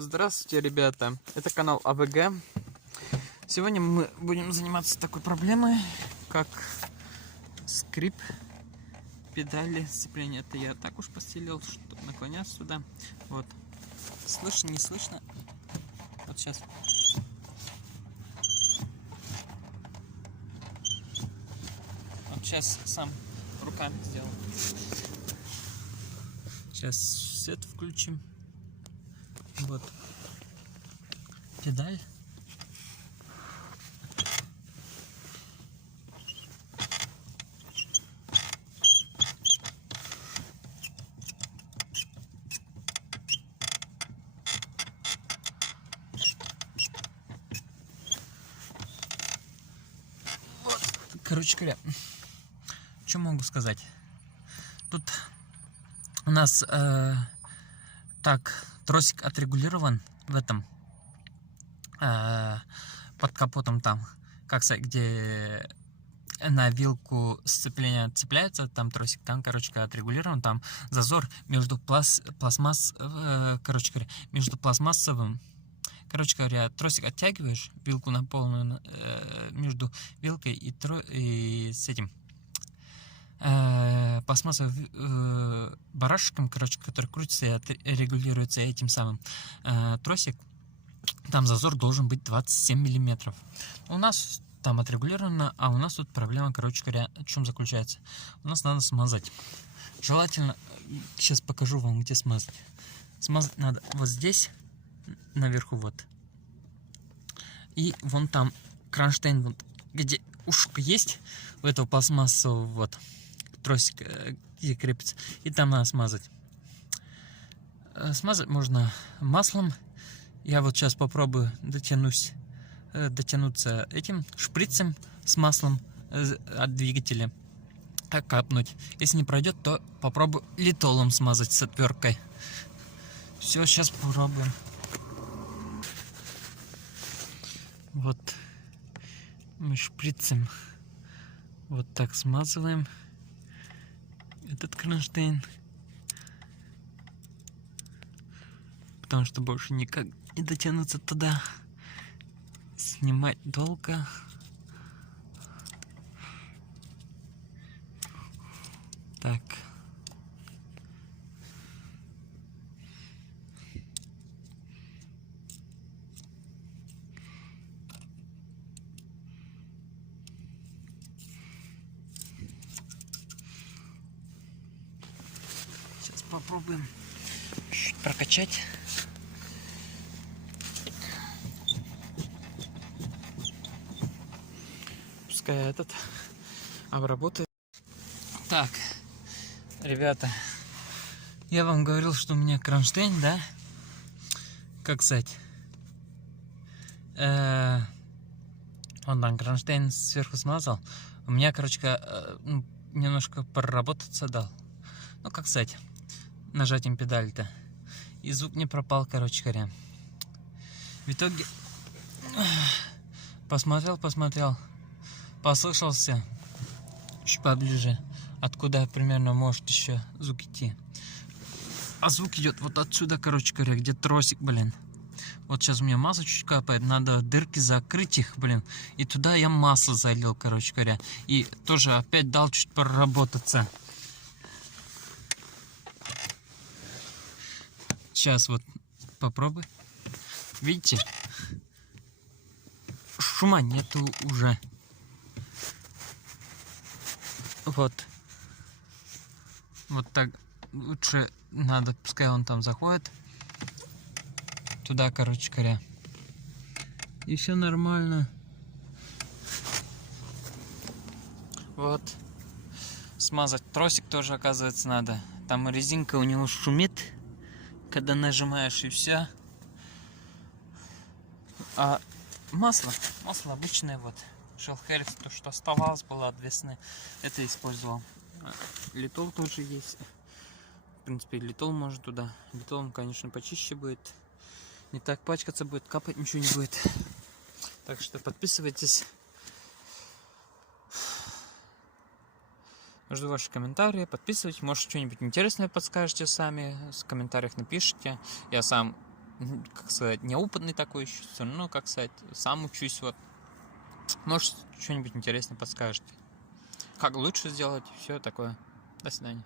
Здравствуйте, ребята! Это канал АВГ. Сегодня мы будем заниматься такой проблемой, как скрип педали сцепления. Это я так уж постелил, что наклоняться сюда. Вот. Слышно, не слышно? Вот сейчас. Вот сейчас сам руками сделал. Сейчас свет включим. Вот. Педаль. Вот. Короче говоря, что могу сказать? Тут у нас так тросик отрегулирован в этом под капотом там, как сказать, где на вилку сцепления цепляется, там тросик, там, короче, отрегулирован, там зазор между короче говоря, между пластмассовым, короче говоря, тросик оттягиваешь, вилку на полную, между вилкой и с этим пластмассовым барашком, короче, который крутится и регулируется этим самым тросик, там зазор должен быть 27 миллиметров. У нас там отрегулировано, а у нас тут проблема, короче говоря, в чем заключается. У нас надо смазать. Желательно, сейчас покажу вам, где смазать. Смазать надо вот здесь, наверху вот. И вон там кронштейн, вот, где ушко есть, у этого пластмассового вот тросик, где крепится. И там надо смазать. Смазать можно маслом. Я вот сейчас попробую дотянуться этим шприцем с маслом от двигателя, капнуть. Если не пройдет, то попробую литолом смазать с отверткой. Все, сейчас попробуем. Вот мы шприцем вот так смазываем этот кронштейн, потому что больше никак не дотянуться туда. Снимать долго. Так. Сейчас попробуем чуть прокачать. Этот обработает. Так, ребята, я вам говорил, что у меня кронштейн, да? Как сказать? Он там кронштейн сверху смазал. У меня, короче, немножко проработаться дал. Ну, как сказать, нажатием педали-то. И звук не пропал, короче говоря. В итоге посмотрел. Послышался чуть поближе, откуда примерно может еще звук идти. А звук идет вот отсюда, короче говоря, где тросик, блин. Вот сейчас у меня масло чуть капает, надо дырки закрыть их, блин. И туда я масло залил, короче говоря. И тоже опять дал чуть проработаться. Сейчас вот попробуй. Видите? Шума нету уже. Вот так лучше надо, пускай он там заходит туда, короче говоря, и все нормально. Вот смазать тросик тоже, оказывается, надо. Там резинка у него шумит, когда нажимаешь, и все. А масло обычное, вот Шелхерс, то, что оставалось, было от весны, это использовал. Литол тоже есть. В принципе, литол может туда. Литолом, конечно, почище будет. Не так пачкаться будет, капать ничего не будет. Так что подписывайтесь. Жду ваши комментарии, подписывайтесь, может что-нибудь интересное подскажете сами, в комментариях напишите. Я сам как сказать, неопытный такой еще, все равно, как сказать, сам учусь, вот. Может, что-нибудь интересное подскажете. Как лучше сделать, все такое. До свидания.